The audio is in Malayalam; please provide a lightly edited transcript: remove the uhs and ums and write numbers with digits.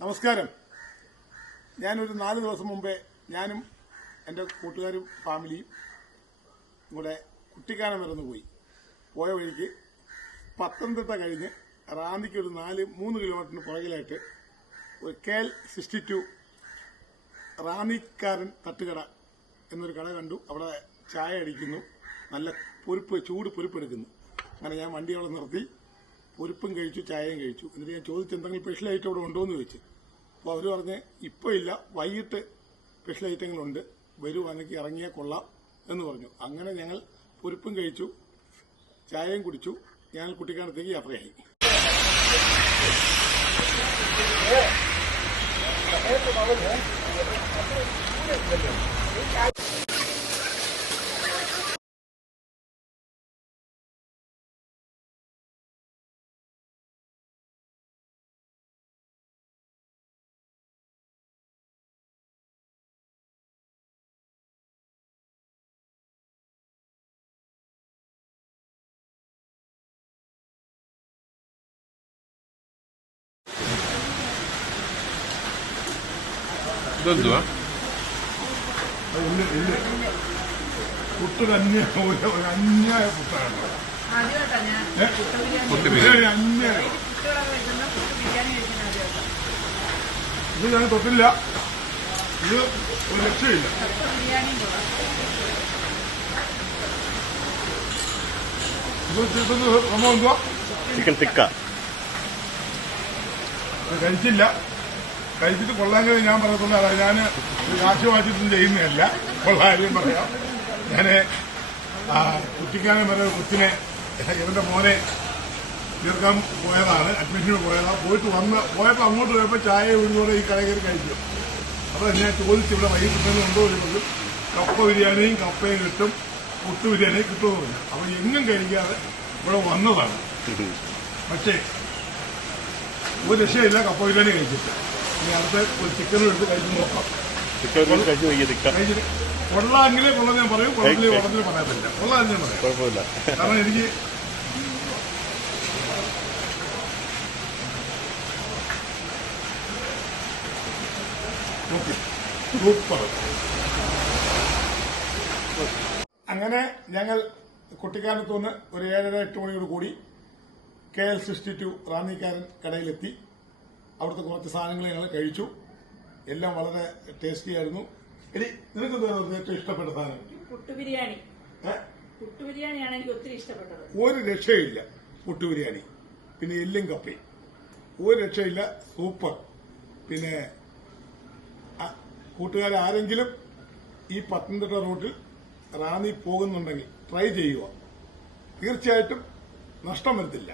നമസ്കാരം. ഞാനൊരു 4 ദിവസം മുമ്പേ ഞാനും എൻ്റെ കൂട്ടുകാരും ഫാമിലിയും കൂടെ കുട്ടിക്കാനം വരെ പോയി. പോയ വഴിക്ക് പത്തനംതിട്ട കഴിഞ്ഞ് റാന്നിക്ക് ഒരു 3 കിലോമീറ്ററിന് പുറകിലായിട്ട് ഒരു KL62 റാന്നിക്കാരൻ തട്ടുകട എന്നൊരു കട കണ്ടു. അവിടെ ചായ അടിക്കുന്നു, നല്ല ചൂട് പൊരിപ്പെടുക്കുന്നു. അങ്ങനെ ഞാൻ വണ്ടി അവിടെ നിർത്തി, പൊരിപ്പും കഴിച്ചു, ചായയും കഴിച്ചു. എന്നിട്ട് ഞാൻ ചോദിച്ചു എന്തെങ്കിലും സ്പെഷ്യൽ ഐറ്റം ഇവിടെ ഉണ്ടോ എന്ന് ചോദിച്ചു. അപ്പോൾ അവർ പറഞ്ഞ് ഇപ്പോൾ ഇല്ല, വൈകിട്ട് സ്പെഷ്യൽ ഐറ്റങ്ങളുണ്ട്, വരുവാണെങ്കിൽ ഇറങ്ങിയാൽ കൊള്ളാം എന്ന് പറഞ്ഞു. അങ്ങനെ ഞങ്ങൾ പൊരിപ്പും കഴിച്ചു, ചായയും കുടിച്ചു. ഞങ്ങൾ കുട്ടിക്കാനത്തേക്ക് യാത്രയായി. ഇതെന്തുവാ? പുട്ട് തന്നെ ഒരു അന്യായ പുട്ടാണ്. ഇത് ഞാൻ തൊട്ടില്ല, ഇത് ഒരു രക്ഷയില്ല. സംഭവം എന്തുവാ? ചിക്കൻ ടിക്ക കഴിച്ചില്ല. കഴിച്ചിട്ട് കൊള്ളാമെങ്കിൽ ഞാൻ പറയത്തുള്ളൂ. അതാ ഞാൻ കാശ് വാങ്ങിച്ചിട്ടും ചെയ്യുന്നതല്ല, കൊള്ള കാര്യം പറയാം. ഞാൻ കുട്ടിക്കാനം വരെ കൊച്ചിനെ, ഇവന്റെ മോനെ തീർക്കാൻ പോയതാണ്, അഡ്മിഷന് പോയതാണ്. പോയപ്പോൾ അങ്ങോട്ട് പോയപ്പോൾ ചായ ഒഴിഞ്ഞോടെ ഈ കടയിൽ കഴിച്ചു. അപ്പോൾ ഞാൻ ചോദിച്ചു ഇവിടെ വൈകിട്ട് ഉണ്ടോ ചോദിച്ചു. കപ്പ ബിരിയാണിയും കപ്പയും കിട്ടും, പുട്ട് ബിരിയാണിയും കിട്ടുമെന്നില്ല. അപ്പോൾ എങ്ങും കഴിക്കാതെ ഇവിടെ വന്നതാണ്. പക്ഷേ ഒരു രക്ഷയില്ല, കപ്പ ബിരിയാണി കഴിച്ചിട്ട്. ഇനി അടുത്ത് ഒരു ചിക്കനും എടുത്ത് കഴിച്ച് നോക്കാം. കൊള്ളാമെങ്കിലേ കൊള്ളാൻ ഞാൻ പറയും, കൊള്ളത്തിലേ കൊള്ളത്തിൽ പറയാൻ പറ്റില്ല. കൊള്ളാൻ ഞാൻ പറയാം, കുഴപ്പമില്ല. കാരണം എനിക്ക് സൂപ്പർ. അങ്ങനെ ഞങ്ങൾ കുട്ടിക്കാനത്തുനിന്ന് ഒരു 7-8 മണിയോട് കൂടി KL62 റാന്നിക്കാരൻ കടയിലെത്തി. അവിടുത്തെ കുറച്ച് സാധനങ്ങൾ ഞങ്ങൾ കഴിച്ചു. എല്ലാം വളരെ ടേസ്റ്റി ആയിരുന്നു. എടി, നിനക്ക് ഏറ്റവും ഇഷ്ടപ്പെട്ട സാധനം? പുട്ടുബിരിയാണി. പുട്ടുബിരിയാണിയാണ് എനിക്ക് ഒത്തിരി ഇഷ്ടപ്പെട്ടത്. ഒരു രക്ഷയില്ല പുട്ടുബിരിയാണി. പിന്നെ എല്ലും കപ്പയും ഒരു രക്ഷയില്ല, സൂപ്പർ. പിന്നെ കൂട്ടുകാരാരെങ്കിലും ഈ പത്തനംതിട്ട റൂട്ടിൽ റാന്നി പോകുന്നുണ്ടെങ്കിൽ ട്രൈ ചെയ്യുക, തീർച്ചയായിട്ടും നഷ്ടം വരത്തില്ല.